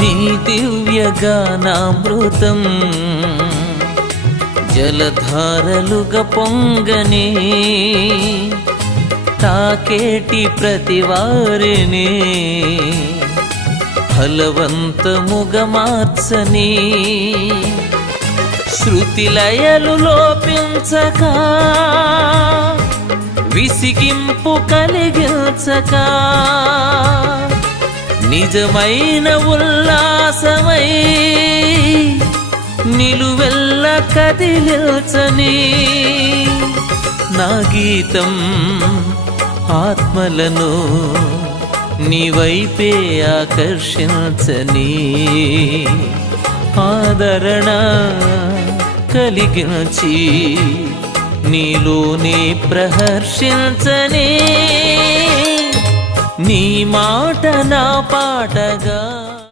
నీ దివ్యగానామృతం. జలధారలుగా పొంగని తాకేటి ప్రతివారిని. ఫలవంతముగా మార్చని శృతిలయలు లోపించక విసిగింపు కలిగించక నిజమైన ఉల్లాసమై నిలువెల్ల కదిలిల్చని నా గీతం ఆత్మలను నీవైపే ఆకర్షించని ఆదరణ కలిగించి నీలోనే ప్రహర్షించని నీ మాట నా పాటగా.